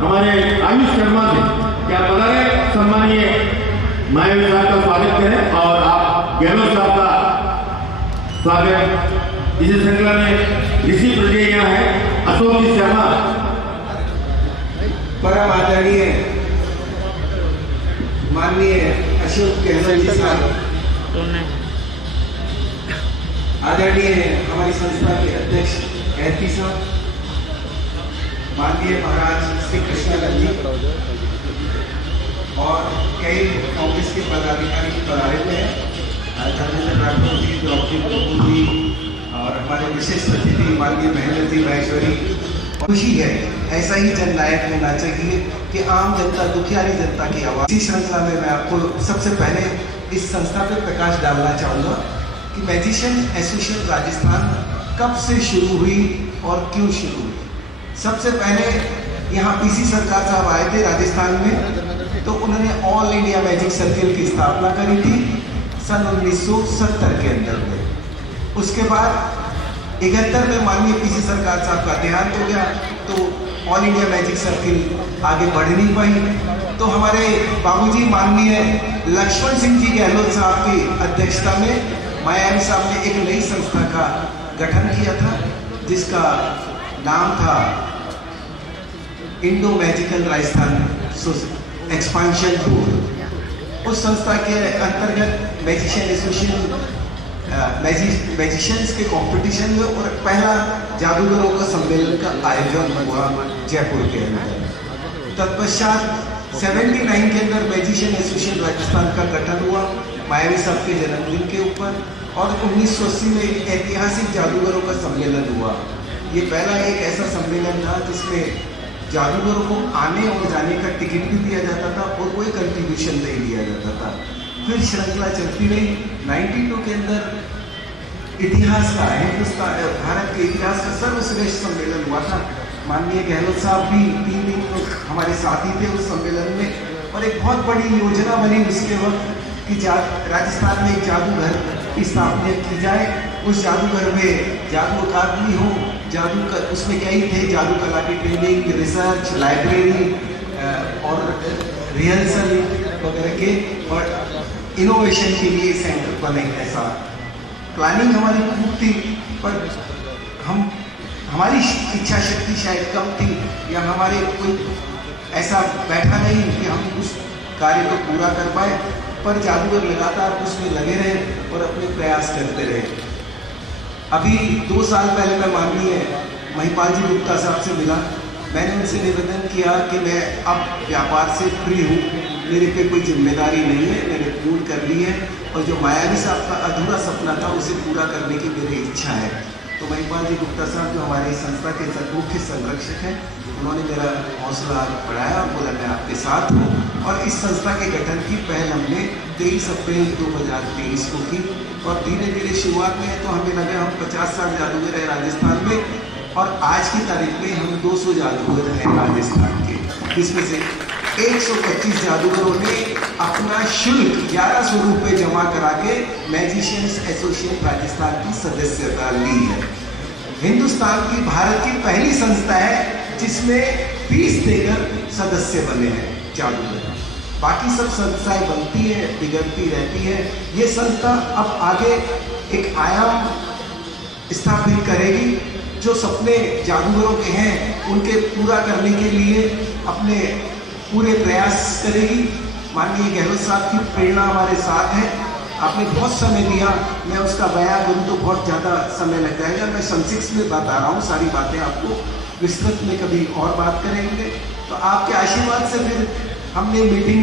हमारे आयुष शर्मा थे, क्या पता है सम्मानीय मायावी साहब का स्वागत करें और आप गहलोत साहब का स्वागत इस श्रृंखला में ऋषि प्रजय यहाँ है अशोक जी शर्मा। परम आदरणीय माननीय अशोक गहलोत जी साहब, आदरणीय हमारी संस्था के अध्यक्ष एपी साहब, माननीय महाराज श्री कृष्णानंद जी और कई कांग्रेस के पदाधिकारी पधारे हुए हैं, धर्मेंद्र राठौर जी, द्रौपदी मुर्मू जी और हमारे विशेष अतिथि माननीय महेंद्र जी महेश्वरी। खुशी है, ऐसा ही जननायक होना चाहिए कि आम जनता, दुखियारी जनता की आवाज। इसी श्रृंखला में मैं आपको सबसे पहले इस संस्था पर प्रकाश डालना चाहूँगा कि मैजिशियन एसोसिएशन राजस्थान कब से शुरू हुई और क्यों शुरू हुई। सबसे पहले यहाँ पीसी सरकार साहब आए थे राजस्थान में, तो उन्होंने ऑल इंडिया मैजिक सर्किल की स्थापना करी थी सन 1970 के अंदर में। उसके बाद 71 में माननीय पीसी सरकार साहब का देहांत हो गया, तो ऑल इंडिया मैजिक सर्किल आगे बढ़ नहीं पाई। तो हमारे बाबूजी माननीय लक्ष्मण सिंह जी गहलोत साहब की अध्यक्षता में मायावी साहब ने एक नई संस्था का गठन किया था जिसका नाम था Indo magical Rajasthan expansion board. उस संस्था के अंतर्गत मैजिशियन एसोसिएशन मैजिशियंस के कंपटीशन में और पहला जादूगरों का सम्मेलन का आयोजन हुआ जयपुर के अंदर। तत्पश्चात 79 के अंदर मैजिशियन एसोसिएशन राजस्थान का गठन हुआ मायावी साहब के जन्मदिन के ऊपर, और 1980 में ऐतिहासिक जादूगरों का सम्मेलन हुआ। ये पहला एक ऐसा सम्मेलन था जिसमें जादूगरों को आने और जाने का टिकट भी दिया जाता था और कोई कंट्रीब्यूशन नहीं दिया जाता था। फिर श्रृंखला चलती रही। 92 के अंदर इतिहास का, हिंदुस्तान भारत के इतिहास का सर्वश्रेष्ठ सम्मेलन हुआ था। माननीय गहलोत साहब भी 3 दिन हमारे साथी थे उस सम्मेलन में, और एक बहुत बड़ी योजना बनी उसके वक्त कि राजस्थान में एक जादूघर की स्थापना की जाए। उस जादूघर में जादू अकादमी हो, जादू का उसमें कई थे, जादू कला की ट्रेनिंग, रिसर्च, लाइब्रेरी और रिहर्सल वगैरह के, और इनोवेशन के लिए सेंटर बने। ऐसा प्लानिंग हमारी खूब थी, पर हमारी इच्छा शक्ति शायद कम थी, या हमारे कोई ऐसा बैठा नहीं कि हम उस कार्य को पूरा कर पाए। पर जादूगर लगातार उसमें लगे रहे और अपने प्रयास करते रहे। अभी 2 साल पहले मैं माननीय महिपाल जी गुप्ता साहब से मिला। मैंने उनसे निवेदन किया कि मैं अब व्यापार से फ्री हूँ, मेरे पे कोई जिम्मेदारी नहीं है, मैंने पूर्ण कर ली है, और जो मायावी साहब का अधूरा सपना था उसे पूरा करने की मेरी इच्छा है। तो महिपाल जी गुप्ता साहब जो हमारी संस्था के मुख्य संरक्षक हैं, उन्होंने मेरा हौसला बढ़ाया और बोला मैं आपके साथ हूँ। और इस संस्था के गठन की पहल हमने 23 अप्रैल 2023 को की, और धीरे धीरे शुरुआत में तो हमें लगा हम 50 साल जादूगर हैं राजस्थान में, और आज की तारीख में हम 200 जादूगर हैं राजस्थान के, जिसमें से 125 जादूगरों ने अपना शुल्क 1100 रुपये जमा करा के मैजिशियंस एसोसिएशन राजस्थान की सदस्यता ली है। हिंदुस्तान की, भारत की पहली संस्था है जिसमें फीस देकर सदस्य बने हैं जादूगर। बाकी सब संस्थाएं बनती है, बिगड़ती रहती है। ये संस्था अब आगे एक आयाम स्थापित करेगी, जो सपने जादूगरों के हैं उनके पूरा करने के लिए अपने पूरे प्रयास करेगी। माननीय गहलोत साहब की प्रेरणा हमारे साथ है। आपने बहुत समय दिया, मैं उसका बयान करूँ तो बहुत ज़्यादा समय लग जाएगा। मैं संक्षिप्त में बता रहा हूँ, सारी बातें आपको विस्तृत में कभी और बात करेंगे। तो आपके आशीर्वाद से फिर हमने मीटिंग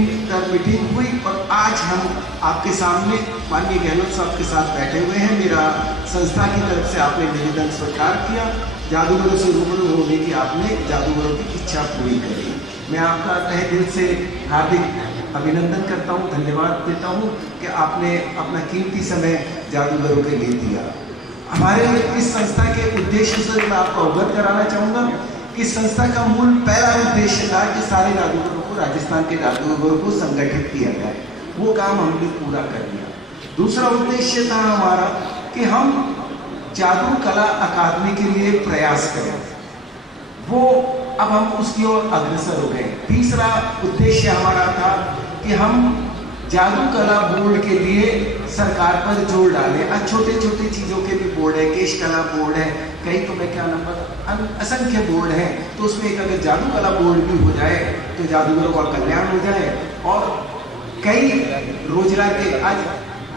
हुई, और आज हम आपके सामने माननीय गहलोत साहब के साथ बैठे हुए हैं। मेरा संस्था की तरफ से आपने निवेदन स्वीकार किया, जादूगरों से रूबरू होने की आपने जादूगरों की इच्छा पूरी करी। मैं आपका तहे दिल से हार्दिक अभिनंदन करता हूँ, धन्यवाद देता हूँ कि आपने अपना कीमती समय जादूगरों के लिए दिया। हमारे इस संस्था के उद्देश्य से मैं आपको अवगत कराना चाहूँगा कि संस्था का मूल पहला उद्देश्य था कि सारे जादूगरों को, राजस्थान के जादूगरों को संगठित किया जाए। वो काम हमने पूरा कर लिया। दूसरा उद्देश्य था हमारा कि हम जादू कला अकादमी के लिए प्रयास करें। वो अब हम उसकी ओर अग्रसर हो गए। तीसरा उद्देश्य हमारा था कि हम जादू कला बोर्ड के लिए सरकार पर जोर डालें। आज छोटे छोटे चीज़ों के भी बोर्ड है, केश कला बोर्ड है, कई तो मैं क्या नंबर असंख्य बोर्ड हैं, तो उसमें एक अगर जादू कला बोर्ड भी हो जाए तो जादूगरों का कल्याण हो जाए और कई रोजगार के। आज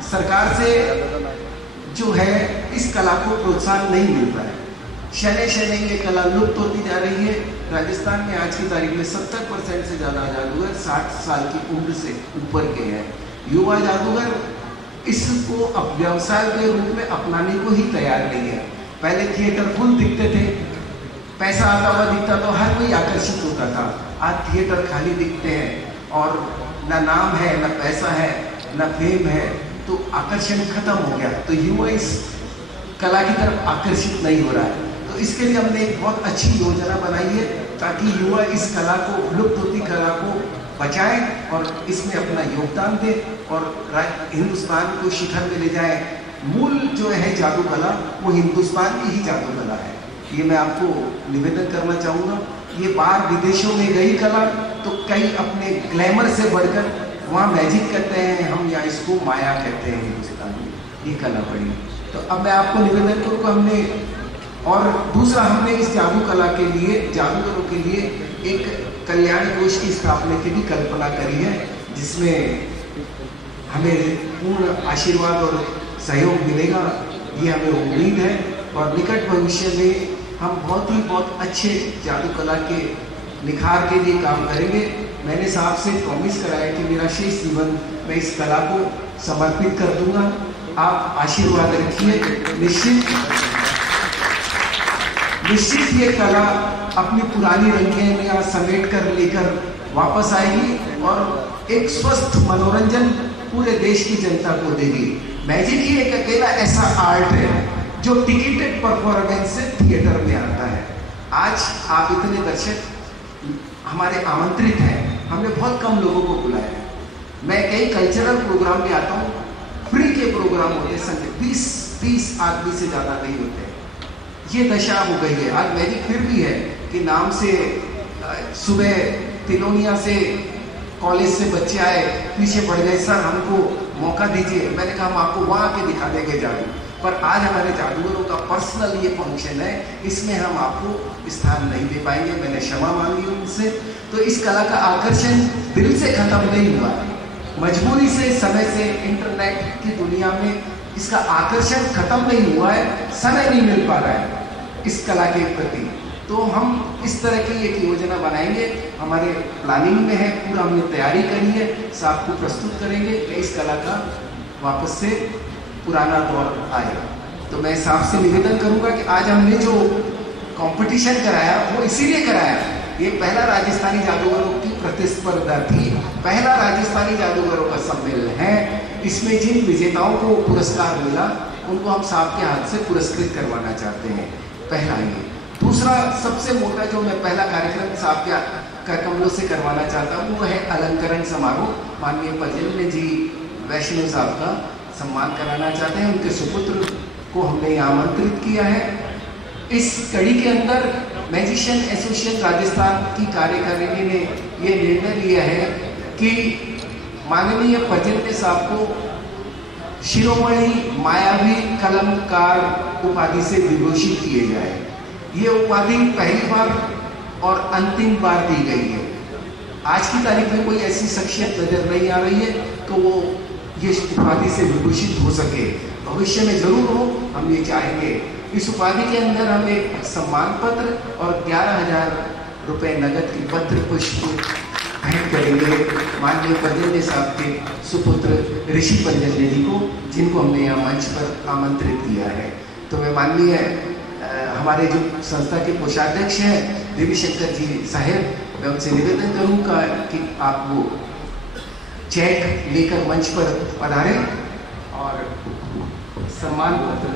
सरकार से जो है इस कला को प्रोत्साहन नहीं मिलता है, शनै शनै ये कला लुप्त होती जा रही है। राजस्थान में आज की तारीख में 70% से ज़्यादा जादूगर 60 साल की उम्र से ऊपर के हैं। युवा जादूगर इसको अब व्यवसाय के रूप में अपनाने को ही तैयार नहीं है। पहले थिएटर फुल दिखते थे, पैसा आता हुआ दिखता तो हर कोई आकर्षित होता था। आज थिएटर खाली दिखते हैं और न नाम है, न पैसा है, न फेम है, तो आकर्षण खत्म हो गया। तो युवा इस कला की तरफ आकर्षित नहीं हो रहा है। तो इसके लिए हमने एक बहुत अच्छी योजना बनाई है ताकि युवा इस कला को, लुप्त होती कला को बचाएं और इसमें अपना योगदान दें और हिंदुस्तान को शिखर में ले जाए। मूल जो है जादू कला वो हिंदुस्तान की ही जादू कला है, ये मैं आपको निवेदन करना चाहूँगा। ये बाहर विदेशों में गई कला तो कई अपने ग्लैमर से बढ़कर वहाँ मैजिक कहते हैं, हम यहाँ इसको माया कहते हैं हिंदुस्तान में, ये कला पड़ी। तो अब मैं आपको निवेदन करूँगा, हमने और दूसरा हमने इस जादू कला के लिए, जादूगरों के लिए एक कल्याण कोष की स्थापना की भी कल्पना करी है, जिसमें हमें पूर्ण आशीर्वाद और सहयोग मिलेगा, ये हमें उम्मीद है। और निकट भविष्य में हम बहुत अच्छे जादू कला के निखार के लिए काम करेंगे। मैंने साहब से प्रॉमिस कराया कि मेरा शेष जीवन मैं इस कला को समर्पित कर दूंगा। आप आशीर्वाद रखिए। निश्चित ये कला अपनी पुरानी रंगें समेट कर लेकर वापस आएगी और एक स्वस्थ मनोरंजन पूरे देश की जनता को देगी। मैजिक ही एक अकेला ऐसा आर्ट है जो टिकटेड परफॉर्मेंस से थिएटर में आता है। आज आप इतने दर्शक हमारे आमंत्रित हैं, हमने बहुत कम लोगों को बुलाया है। मैं कई कल्चरल प्रोग्राम में आता हूँ, फ्री के प्रोग्राम होते संख्या 20-30 आदमी से ज़्यादा नहीं होते। ये दशा हो गई है। आज मैजिक फिर भी है कि नाम से सुबह तिलोनिया से कॉलेज से बच्चे आए, पीछे पड़ गए, सर हमको मौका दीजिए। मैंने कहा हम आपको वहाँ के दिखा देंगे जादू, पर आज हमारे जादूगरों का पर्सनल ये फंक्शन है, इसमें हम आपको स्थान नहीं दे पाएंगे। मैंने क्षमा मांगी उनसे। तो इस कला का आकर्षण दिल से खत्म नहीं हुआ है, मजबूरी से, समय से, इंटरनेट की दुनिया में इसका आकर्षण खत्म नहीं हुआ है, समय नहीं मिल पा रहा है इस कला के प्रति। तो हम इस तरह की एक योजना बनाएंगे, हमारे प्लानिंग में है, पूरा हमने तैयारी करी है, साहब को प्रस्तुत करेंगे कि इस कला का वापस से पुराना दौर आए। तो मैं साहब से निवेदन करूंगा कि आज हमने जो कंपटीशन कराया वो इसीलिए कराया, ये पहला राजस्थानी जादूगरों की प्रतिस्पर्धा थी, पहला राजस्थानी जादूगरों का सम्मेलन है। इसमें जिन विजेताओं को पुरस्कार मिला उनको हम साहब के हाथ से पुरस्कृत करवाना चाहते हैं, पहला ये। दूसरा सबसे मोटा जो मैं पहला कार्यक्रम साहब के कमलों से करवाना चाहता हूँ वो है अलंकरण समारोह। माननीय पर्जन्य जी वैष्णव साहब का सम्मान कराना चाहते हैं, उनके सुपुत्र को हमने यहाँ आमंत्रित किया है। इस कड़ी के अंदर मैजिशियन एसोसिएशन राजस्थान की कार्यकारिणी ने ये निर्णय लिया है कि माननीय पर्जन्य साहब को शिरोमणि मायावी कलमकार उपाधि से विभूषित किए जाए। ये उपाधि पहली बार और अंतिम बार दी गई है। आज की तारीख में कोई ऐसी शख्सियत नजर नहीं आ रही है तो वो ये उपाधि से विभूषित हो सके, भविष्य में जरूर हो, हम ये चाहेंगे। इस उपाधि के अंदर हम एक सम्मान पत्र और 11,000 रुपए नगद की पत्र पुष्प भेंट करेंगे माननीय पर्जन्य साहब के सुपुत्र ऋषि पर्जन्य जी को, जिनको हमने यहाँ मंच पर आमंत्रित किया है। तो मैं माननीय हमारे जो संस्था के कोषाध्यक्ष हैं देवीशंकर जी साहेब, मैं उनसे निवेदन करूँगा कि आप वो चेक लेकर मंच पर पधारे और सम्मान पत्र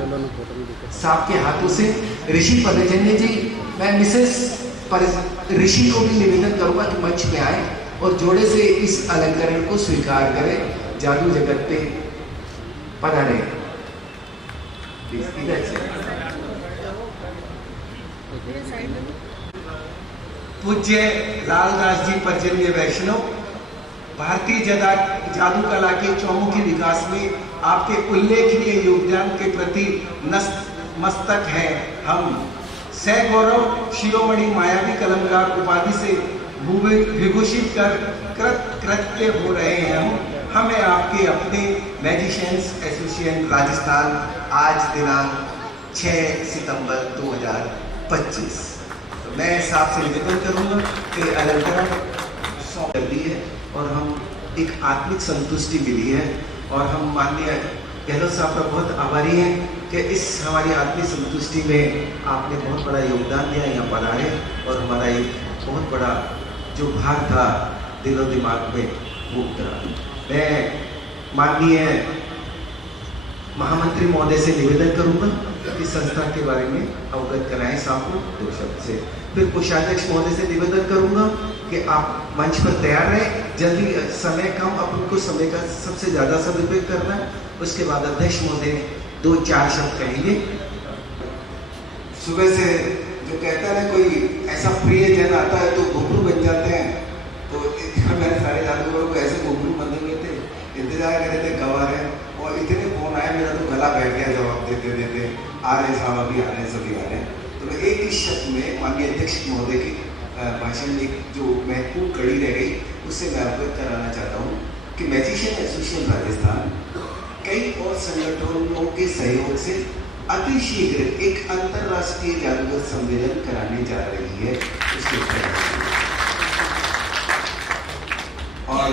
साहब के हाथों से ऋषि पर्जन्य जी, मैं मिसेस ऋषि को भी निवेदन करूंगा कि मंच पे आए और जोड़े से इस अलंकरण को स्वीकार करें, जादू जगत पे पधारे। इधर से पूज्य लालदास जी पर्जन्य वैष्णव, भारतीय जादू कला के चौमुखी विकास में आपके उल्लेखनीय योगदान के प्रति नतमस्तक है। हम सगौरव शिरोमणि मायावी कलमकार उपाधि से विभूषित कर कृतकृत्य हो रहे हैं। हमें आपके अपने मैजिशियंस एसोसिएशन राजस्थान आज दिनांक 6 सितंबर 2025। तो मैं साहब से निवेदन करूंगा कि अलंकरण कर दी है और हम एक आत्मिक संतुष्टि मिली है और हम माननीय गहलोत साहब का बहुत आभारी हैं कि इस हमारी आत्मिक संतुष्टि में आपने बहुत बड़ा योगदान दिया, यहाँ पधारे और हमारा एक बहुत बड़ा जो भार था दिलो दिमाग में वो उतरा। मैं माननीय महामंत्री महोदय से निवेदन करूंगा कि संस्था के बारे में अवगत कराएं साहब को 2 शब्द से। फिर कोषाध्यक्ष महोदय से निवेदन करूंगा कि आप मंच पर तैयार रहें, जल्दी समय कम, अपन को समय का सबसे ज़्यादा सदुपयोग करना है। उसके बाद अध्यक्ष महोदय 2-4 शब्द कहेंगे। सुबह से जो कहता है ना, कोई ऐसा प्रिय जन आता है तो घुघरू बन जाते हैं, तो मैंने सारे जादूगरों को ऐसे घुघरू बंधे हुए थे, इंतजार कर रहे थे कब आ रहे हैं, और इतने फोन आए मेरा तो गला बैठ गया जवाब देते देते। आ रहे साहब, अभी आ रहे हैं, सभी आ रहे हैं। तो मैं एक ही शब्द में माननीय अध्यक्ष महोदय की भाषण में जो महत्वपूर्ण कड़ी रह गई उससे मैं अवगत कराना चाहता हूँ कि मैजिशियन एसोसिएशन राजस्थान कई और संगठनों के सहयोग से अतिशीघ्र एक अंतर्राष्ट्रीय जादूगर सम्मेलन कराने जा रही है। उसके और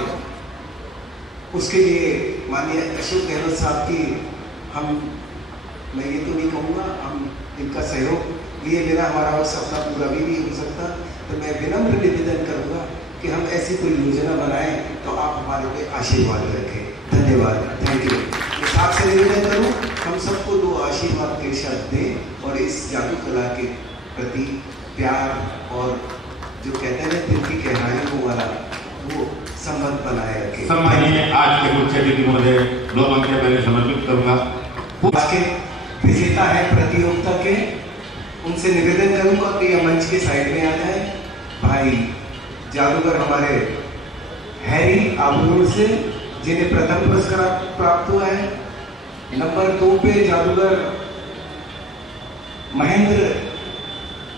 उसके लिए माननीय अशोक गहलोत साहब की मैं ये तो नहीं कहूँगा, हम इनका सहयोग लिए बिना हमारा वो सपना पूरा भी नहीं हो सकता। तो मैं विनम्र निवेदन करूँगा कि हम ऐसी कोई योजना बनाएं तो आप हमारे पे आशीर्वाद रखें। धन्यवाद, थैंक यू। इस आपसे निवेदन करूँ हम सबको 2 आशीर्वाद के शब्द दें और इस जादू कला के प्रति प्यार और जो कहते हैं दिल की गहराइयों वाला वो संबंध बनाए रखें। सम्मानीय आज के मुख्य अतिथि महोदय 2 पंक्तियां पहले समर्पित करूंगा। आज के विजेता है प्रतियोगिता के, उनसे निवेदन करूंगा कि यह मंच के साइड में आ जाए। भाई जादूगर हमारे हैरी आबूर से, जिन्हें प्रथम पुरस्कार प्राप्त हुआ है। नंबर 2 पे जादूगर महेंद्र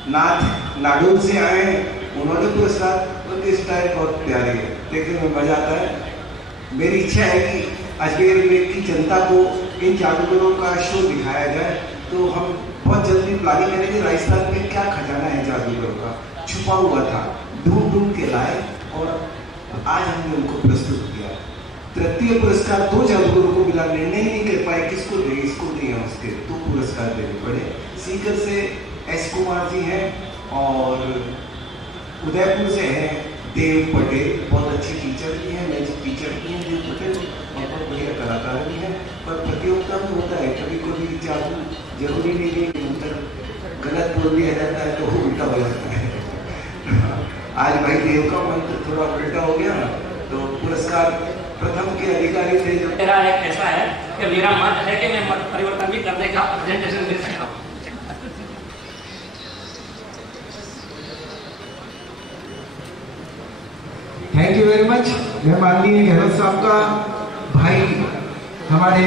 नाथ नाडोल से आए, उन्होंने पुरस्कार। उनकी स्टाइल बहुत प्यारी है, देखने में मजा आता है। मेरी इच्छा है कि अजमेर में की जनता को इन जादूगरों का शो दिखाया जाए, तो हम बहुत जल्दी प्लानिंग करेंगे। राजस्थान में क्या खजाना है जादूगरों का छुपा हुआ था, ढूंढ ढूंढ के लाए और आज हमने उनको प्रस्तुत किया। तृतीय पुरस्कार 2 जादूगरों को मिला, निर्णय ही नहीं कर पाए किसको दे, इसको दिए उसके 2 पुरस्कार देने पड़े। सीकर से एस कुमार जी हैं और उदयपुर से हैं देव पटेल, बहुत अच्छे टीचर भी हैं, मैजिक टीचर भी हैं देव पटेल, और बहुत बढ़िया कलाकार भी हैं। पर प्रतियोगिता में होता है कभी कभी जादू जरूरी नहीं है कि मंत्र गलत बोल दिया जाता है तो वो उल्टा हो जाता है। आज भाई देव का मंत्र थोड़ा उल्टा हो गया, तो पुरस्कार प्रथम के अधिकारी थे। जो मेरा एक ऐसा है कि मेरा मत है कि मैं मत परिवर्तन भी करने का प्रेजेंटेशन दे सकता हूँ। Thank you very much. मैं माननीय गहलोत साहब का भाई हमारे